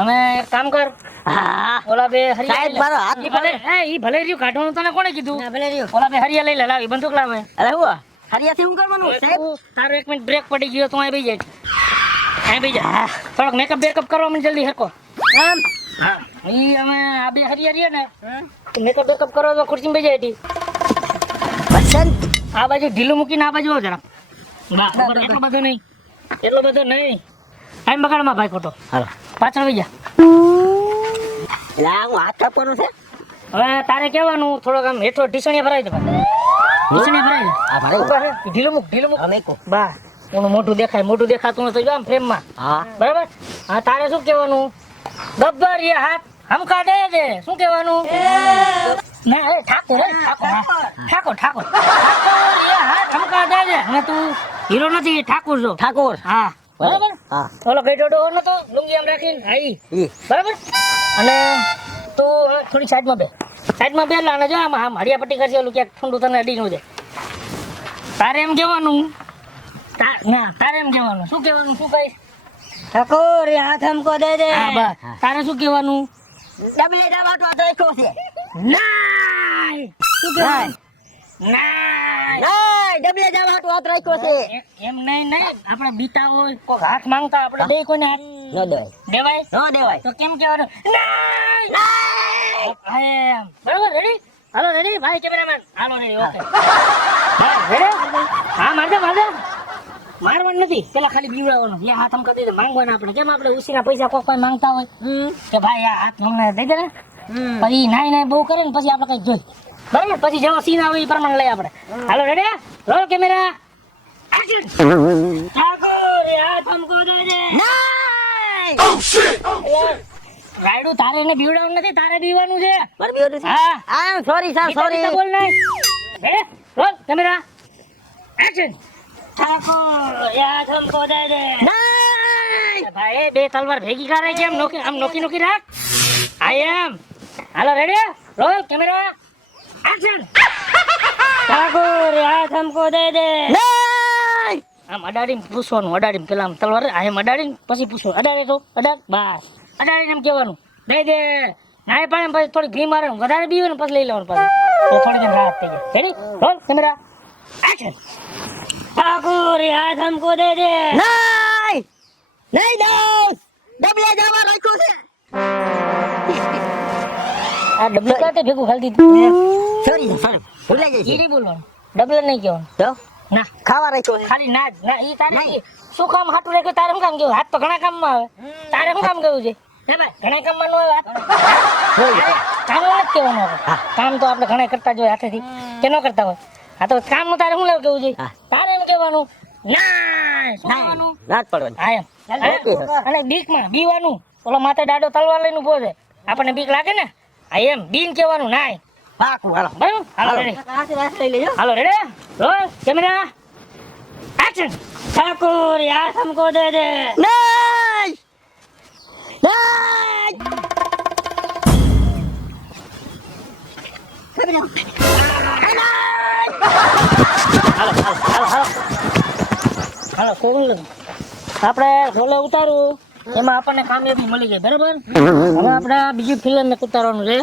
અમે કામ કર. ઓલા બે સાહેબ, મારો હાથ ઈ ભલે હે ઈ ભલે રહ્યું કાઢવાનું તને કોણે કીધું? ના, ભલે રહ્યું. ઓલા બે હરિયા લઈ લે લાવી બંદૂક લાવે. અરે હું હરિયાથી હું કરવાનું? સાહેબ? તારો એક મિનિટ બ્રેક પડી ગયો તો અહીં બેસી જાય અહીં બેસી જાય થોડોક મેકઅપ બેકઅપ કરવા મને જલ્દી હરકો. આમ. ઈ અમે આ બે હરિયા રહ્યા ને મેકઅપ બેકઅપ કરવા તો ખુરશીમાં બેસી જાય વસંત. આ બાજુ ઢીલું મૂકીને આ બાજુ આવો જરા. એટલો બધો નહીં. એટલો બધો નહીં. ટાઈમ બગાડમાં ભાઈ ખોટો. હાલો. પાછળ વઈ જા. લા હું હાથ કાપવાનો છે? હવે તારે કહેવાનું થોડોક આમ હેઠો ઢીસણીયા ભરાઈ દે ભાઈ ઢીસણીયા ભરાઈ દે. આ ભરાઈ ઊભા રહે. ઢીલું મુક ઢીલું મૂક. અમે કો. બા ઓનું મોટું દેખાય મોટું દેખાતું નથી. આમ ફ્રેમમાં. હા. બરાબર? હા તારે શું કહેવાનું? ગબ્બર ये હાથ હમકા દે દે. શું કહેવાનું? ના અરે ઠાકોર એ ઠાકોર. ઠાકોર ઠાકોર. ઠાકોર હાથ હમકા દે દે. હવે તું હીરો નથી ઠાકોર છો. ઠાકોર. હા. બરાબર? હા. ઓલો ગઈડો ડોહો નતો? લુંગી આમ રાખીને? હાઈ. બરાબર? અને તું હવે થોડી સાઈડમાં બે. સાઈડમાં બે અને જો આમ આમ હળિયા પટ્ટી કરશે ઓલું ક્યાંક ઠંડુ તને અડી ન જાય તારે એમ કહેવાનું? ના તારે એમ કહેવાનું. શું કહેવાનું? શું કહીશ? ઠાકોર હાથ હમકો દે દે. તારે શું કહેવાનું? ડબલે ડબા તો આ તો છે. ના! શું કહેવાનું નાય! નહીં ડબલે જવા હાથ રાખ્યો છે. એમ નહીં નહીં. આપણે બીતા હોય કોક હાથ માંગતા આપણે દે કોઈને હાથ ન દેવાય. દેવાય? ન દેવાય. તો કેમ કહેવાનું? નાય! નાય! રેડી હાલો રેડી ભાઈ કેમેરામેન હાલો રેડી ઓકે. હા. મારજો મારજો મારવાનું નથી. પેલા ખાલી બીવડાવવાનું. લે હાથ આમ કરી દે માંગવાના આપણે. કેમ આપણે ઉસીના પૈસા કોઈ કોઈ માંગતા હોય? કે ભાઈ આ હાથ અમને દઈ દે ને. પછી નાઈ નાઈ બહુ કરે ને પછી આપણે કઈ જોઈ. બરાબર પછી જેવો સીન આવે એ પ્રમાણે લઈ આપણે. હાલો ready roll camera action Thakor એ હાથ હમકો દે દે રાયડું તારે એને બીવડાવવાનું નથી તારે બીવાનું છે. પર બીવડું છે. હા. આ સોરી સર સોરી બોલ નહીં. હે રોલ કેમેરા એક્શન ઠાકોર એ હાથ હમકો દે દે ભાઈ બે તલવાર ભેગી કરે છે આમ નોકી આમ નોકી નોકી રાખ. આઈ એમ હાલો ready roll camera action Thakor હાથ હમકો દે દે. આમ અડાડીને પૂછવાનું અડાડીને પેલા આમ તલવાર આ એમ અડાડીને પછી પૂછો અડાડે તો અડાડ બસ. અડાડીને એમ કહેવાનું. દે દે. નાય પાણી પછી થોડી ઘી મારે વધારે બીવે ને પછી લઈ લેવાનું પાછું. તો થોડી રાહત થઈ જાય. Ready roll camera action Thakor હાથ હમકો દે દે. નહીં! નહીં દોસ્ત ડબલે જવા રાખ્યો છે. આ ડબલ કાતે ભેગું ખાલી દીધું? સોરી સર ભૂલાઈ જાય ઈ બોલવાનું ડબલ નહીં કહેવાનું. તો? ના. ખાવા રાખ્યો ખાલી ના જ. ના ઈ તારે શું કામ હાટું રાખ્યું? તારે શું કામ કેવું? હાથ તો ઘણા કામમાં આવે. તારે શું કામ કેવું છે? ભાઈ ઘણા કામમાં નો આવે તારે કામ જ કહેવાનું આપણે. કામ તો આપણે ઘણા કરતા જોઈએ હાથેથી. કે ન કરતા હોય. આ તો કામ તારે શું લેવું કેવું છે? તારે એમ કહેવાનું. ના! શું કહેવાનું? ના જ પડવાની. હા એમ. અને- અને બીકમાં બીવાનું. ઓલો માથે દાડો તલવાર લઈને ઊભો છે. આપણને બીક લાગે ને? આ એમ. બીન કહેવાનું નાય પાકું. હાલો. બરાબર હાલો રેડી હાલો ready roll camera. Action Thakor યાર હમકો દે દે. નહીં નહીં આપણે રોલે ઉતારું. એમાં આપણને કામ કામયાબી મળી ગઈ બરાબર? હવે આપણે બીજી ફિલ્મ ઉતારવાનું છે.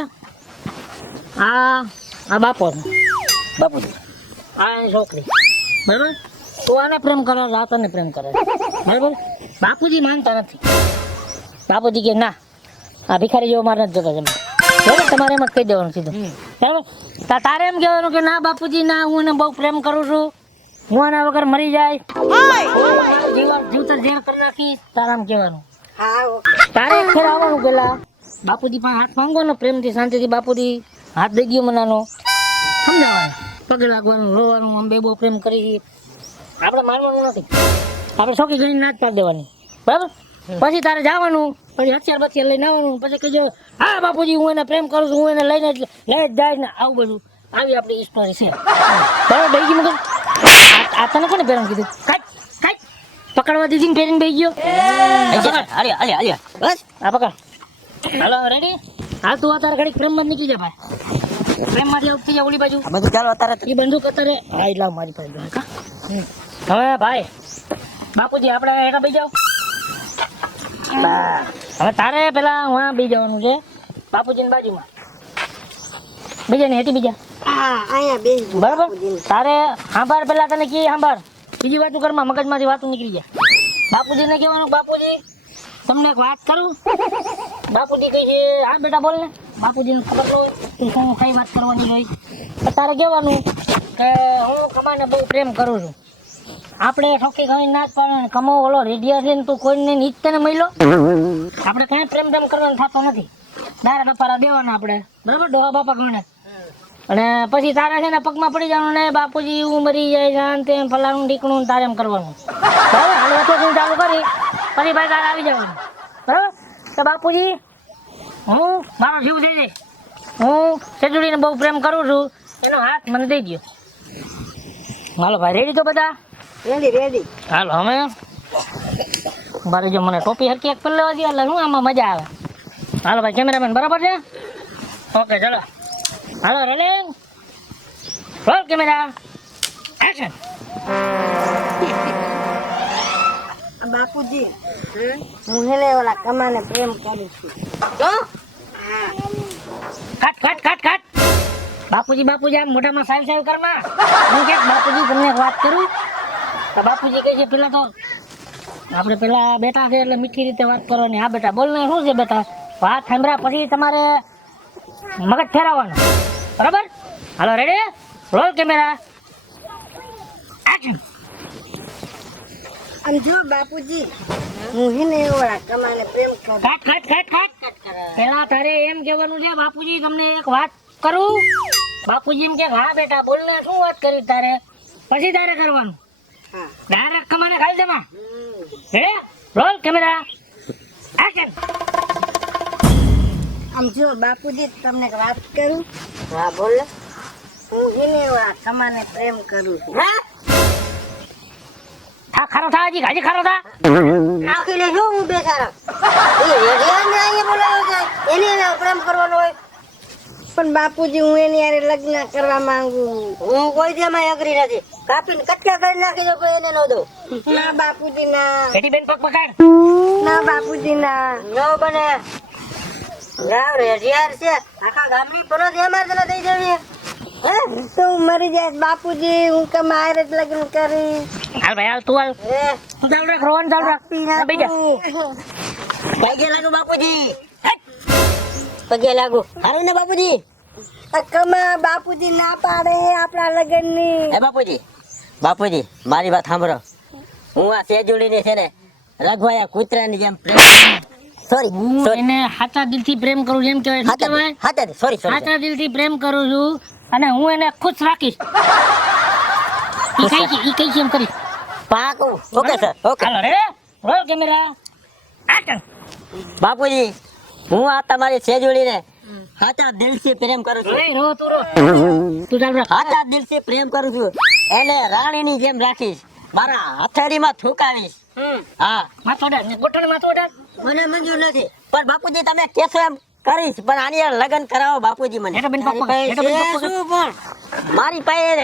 આ આ બાપો બાપુ આ છોકરી. બરાબર? તું આને પ્રેમ કરે છે આ પ્રેમ કરે. બરાબર? બાપુજી માનતા નથી. બાપુજી કે ના આ ભિખારી જેવો મારે નથી જતો બરાબર? તમારે એમ જ કહી દેવાનું સીધું. બરાબર? તારે એમ કહેવાનું કે ના બાપુજી ના હું એને બહુ પ્રેમ કરું છું. હું આના વગર મરી જાય. જીવન જીવતર ઝેર કરી તારા એમ કહેવાનું. તારે ખેર આવવાનું પેલા. બાપુજી પાસે હાથ માંગવાનો પ્રેમથી શાંતિથી બાપુજી. હાથ દઈ ગયો મનાનો. સમજાવવાનું પગે લાગવાનું રોવાનું આમ બે બહુ પ્રેમ કરી આપણે મારવાનું નથી. આપણે શોખી ગણી ના જ પાડી દેવાની. બરાબર? પછી તારે જવાનું પછી હથિયાર બથિયાર લઈને આવવાનું પછી કહેજો હા બાપુજી હું એને પ્રેમ કરું છું હું એને લઈને લઈ જ જાય ને આવું બધું. આવી આપણી સ્ટોરી છે. બરાબર? બે ગઈ મગર આ- તને કોને પહેરવાનું કીધું? કાંઈ કાંઈ પકડવા દીધી ને પહેરીને બે ગયો? અરે અરે અરે બસ આ પકડ. હાલો રેડી હાલ તું અત્યારે ઘડી પ્રેમમાં જ નીકળી જા ભાઈ. પ્રેમમાંથી આઉટ થઈ જા ઓલી બાજુ. બધું ચાલો અત્યારે એ બંદૂક અત્યારે હા એ મારી પાસે હા. હવે ભાઈ બાપુજી આપણે એકા બી જાવ હવે તારે પેલા વાં બી જવાનું છે. બાપુજી ની બાજુમાં. બીજા ને હેટી બીજા. હા. બરાબર? તારે સાંભળ પેલા તને કી સાંભળ. બીજી વાતો કરમાં મગજમાંથી વાતો નીકળી જાય. બાપુજીને કહેવાનું બાપુજી તમને એક વાત કરું? બાપુજી કઈ છે, હા બેટા બોલ ને. બાપુજીને ખબર ન હોય કે શું કઈ વાત કરવાની હોય. તારે કહેવાનું કે હું કમાને બહુ પ્રેમ કરું છું. આપણે ઠોકી ઘણી ના જ પણ કમો ઓલો રેડિયા છે તું કોઈને નીચ તને મળ્યો? આપણે કાંઈ પ્રેમ પ્રેમ કરવાનો થતો નથી. દારા ડપારા દેવાના આપણે. બરાબર? ડોહા બાપા ગણે. અને પછી તારે છે ને પગમાં પડી જવાનું ને બાપુજી હું મરી જાય છે તેમ ફલાણું ઢીકણું તારે એમ કરવાનું. બરાબર? હાલ ચાલુ કરી. પછી ભાઈ તારે આવી જવાનું. બરાબર? તો બાપુજી હું મારો જીવ દઈ દે હું સેજુડીને બહુ પ્રેમ કરું છું. એનો હાથ મને દઈ ગયો હાલો ભાઈ રેડી તો બધા? રેડી રેડી હાલો અમે મારે જો મને ટોપી હરકી એક પર લેવા દે એટલે શું આમાં મજા આવે. હાલો ભાઈ કેમેરામેન બરાબર છે? ઓકે ચલો. હાલો રેલિંગ રોલ કેમેરા એક્શન બાપુજી. હું હેલે ઓલા કમાને પ્રેમ કરું છું. કટ કટ કટ કટ બાપુજી બાપુજી આમ મોઢામાં સાહેબ સાહેબ કરમાં હું કે બાપુજી તમને વાત કરું? તો બાપુજી કહે છે પેલા તો આપણે પેલા બેટા છે એટલે મીઠી રીતે વાત કરવાની. હા બેટા બોલ ને શું છે બેટા? વાત સાંભળ્યા પછી તમારે મગજ ફેરવવાનું. બરાબર? હાલો રેડી રોલ કેમેરા એક્શન આમ જો બાપુજી હું હેને ઓલા કમાને પ્રેમ કરું. કટ કટ કટ કટ પેલા તારે એમ કહેવાનું છે બાપુજી તમને એક વાત કરું? બાપુજી એમ કે હા બેટા બોલ ને શું વાત કરી તારે? પછી તારે કરવાનું. હા. ડાયરેક્ટ કમાને ખાઈ દેમાં હે? Roll camera. એક્શન આમ જો બાપુજી તમને એક વાત કરું? હા બોલ હું હેને ઓલા કમાને પ્રેમ કરું છું. હા? થા ખારો થા હજી હજી ખારો થા નાખી લે શું હું બેસારો એ રેડિયાને અહીંયા બોલાવ્યો છે. એને એને પ્રેમ કરવાનો હોય. પણ બાપુજી હું એની યારે લગ્ન કરવા માંગુ હું કોઈ દેમાં અઘરી નથી. કાપીને કટકા કરી નાખી દો કોઈ એને ન દો ના બાપુજી ના. બેટી બેન પગ પકડ. ના બાપુજી ના. ન બને. ગાવ રેડિયાર છે. આખા ગામની પરોજ એમાં તને દઈ દેવી હે તો હું મરી જાય બાપુજી હું કે મારે જ લગ્ન કરી. હાલ ભાઈ હાલ તું હાલ. ચાલ રાખ રોહન ચાલ રાખ. બેજા પગે લાગુ બાપુજી. પગે લાગુ. હારું ને બાપુજી? કમા બાપુજી ના પાડે આપણા લગ્નની હે બાપુજી? બાપુજી મારી વાત સાંભળો. હું આ સેજુડીને છે ને રઘવાયા કૂતરાની જેમ પ્રેમ સોરી હું એને સાચા દિલથી પ્રેમ કરું છું. એમ કહેવાય હાથે સોરી સોરી સાચા દિલથી પ્રેમ કરું છું. અને હું એને ખુશ રાખીશ. ઈ કઈ છે ઈ કઈ છે એમ કરી. પાકું ઓકે સર ઓકે. હાલો રે રોલ કેમેરા. એક્શન બાપુજી હું આ તમારી સેજુડીને સાચા દિલથી પ્રેમ કરું છું. રે તું રો. તું ચાલ સાચા દિલથી પ્રેમ કરું છું. એને રાણીની જેમ રાખીશ. મારા હથેળીમાં થૂકાવીશ. હા. માથો ડાળ ને ગોઠણ માથો ડાળ મને મંજૂર નથી. પણ બાપુજી તમે કેસો એમ કરીશ પણ આની લગન કરાવો બાપુજી મને. મારી પાસે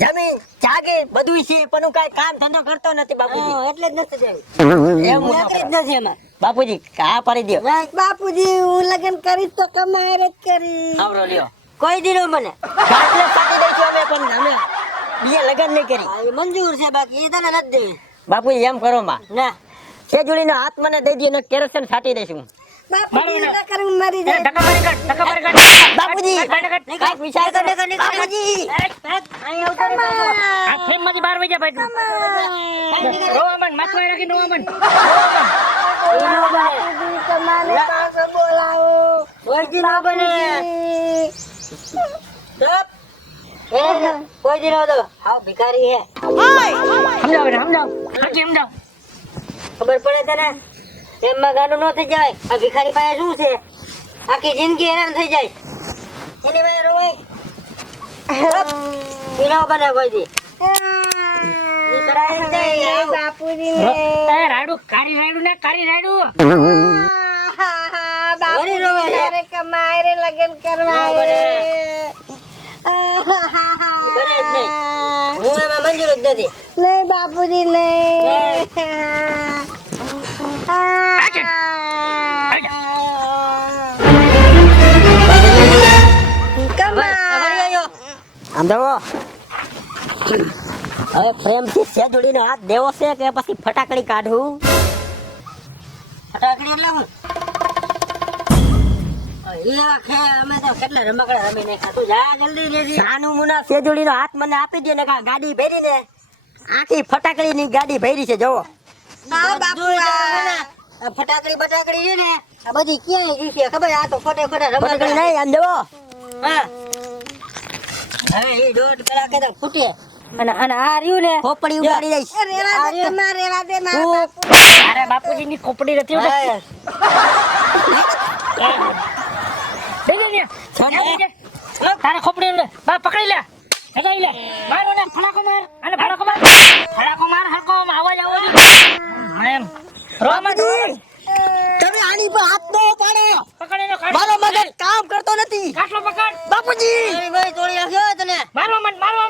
જમીન જાગે બધું છે પણ હું કઈ કામ ધંધો કરતો નથી બાપુજી. એટલે જ નથી જવું. નોકરી જ નથી એમાં. બાપુજી આ પાડી દો બાપુજી હું લગ્ન કરીશ તો કમારે જ કરી. આવરો લ્યો. કોઈ દીનો મને. પાડી દઈશું અમે પણ અમે બીજે લગ્ન નહીં કરી. મંજૂર છે બાકી એ તને નથી દેવી. બાપુજી એમ કરો માં. ના. સેજુડીનો હાથ મને દઈ દો ને કેરોસીન છાટી દઈશું. બાપુજી મારો જાય. ધક્કા મારી કાઢ ધક્કા મારી કાઢ. બાપુજી કાઢ, કાઢ, કાઢ. કાંઈક બાપુજી. અહીંયા ઉતારી પાછો. આ ફેમમાંથી બહાર વઈ જા ભાઈ તું. રોવા મન માથું રાખીને રોવા મન બાપુજી કમાને પાછો બોલાવો. કોઈ ના બને. ચૂપ. કોઈ દી નો દો. ભિખારી હે. સમજાવ સમજાવ સમજાવ ખબર પડે તને? એમમાં ગાડું ન થઈ જાય. આ ભિખારી પાસે શું છે? આખી જિંદગી હેરાન થઈ જાય. એની પાસે રોય. પીલાવ બને કોઈ દી બાપુજી. એ કારી રાયડું ને કારી રાયડું વળી રોવે છે. ના બને. બને જ નહીં. હું એમાં મંજૂર જ નથી. નહીં બાપુજી નહીં. આકે હવે પ્રેમથી સેજોડીનો હાથ દેવો છે કે પછી ફટાકડી કાઢું ફટાકડી એટલે હું? એવા ખે અમે તો કેટલા રમકડા રમી નાખ્યા તું જા જલ્દી રેડી સાનું મુના સેજોડીનો હાથ મને આપી દે ને કા ગાડી આખી ગાડી ભેરી છે બાપુ આ ફટાકડી બટાકડી છે ને આ બધી ક્યાંય ગઈ છે ખબર? આ તો ખોટે ખોટે રમકડી નહીં આમ જવો હા. હવે એ દોઢ કલાકે તો ફૂટે અને અને આ રહ્યું ને ખોપડી ઉગાડી દઈશ રેવા દે માં રેવા દે મારા અરે બાપુજી ની ખોપડી નથી ઉડે. દેજે ને. તારે ખોપડી ઉડે. બા પકડી લે. લગાવી લે. મારો ને ફડાકો માર. અને ફડાકો માર. ફડાકો માર હરકો અવાજ આવો ને રોમન મારો મન મારવા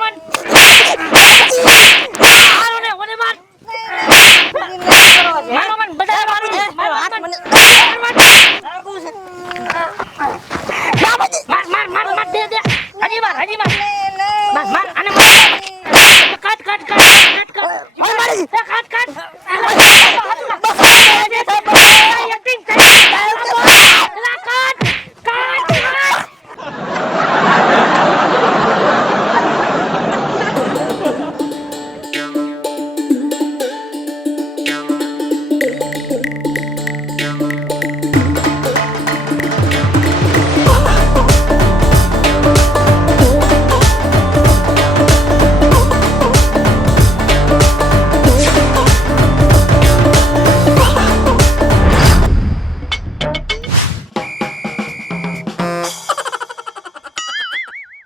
મારો ને મારો. મન બધા મારું. છે. મારો હાથ મને દે દે. હજી માર હજી માર. માર આને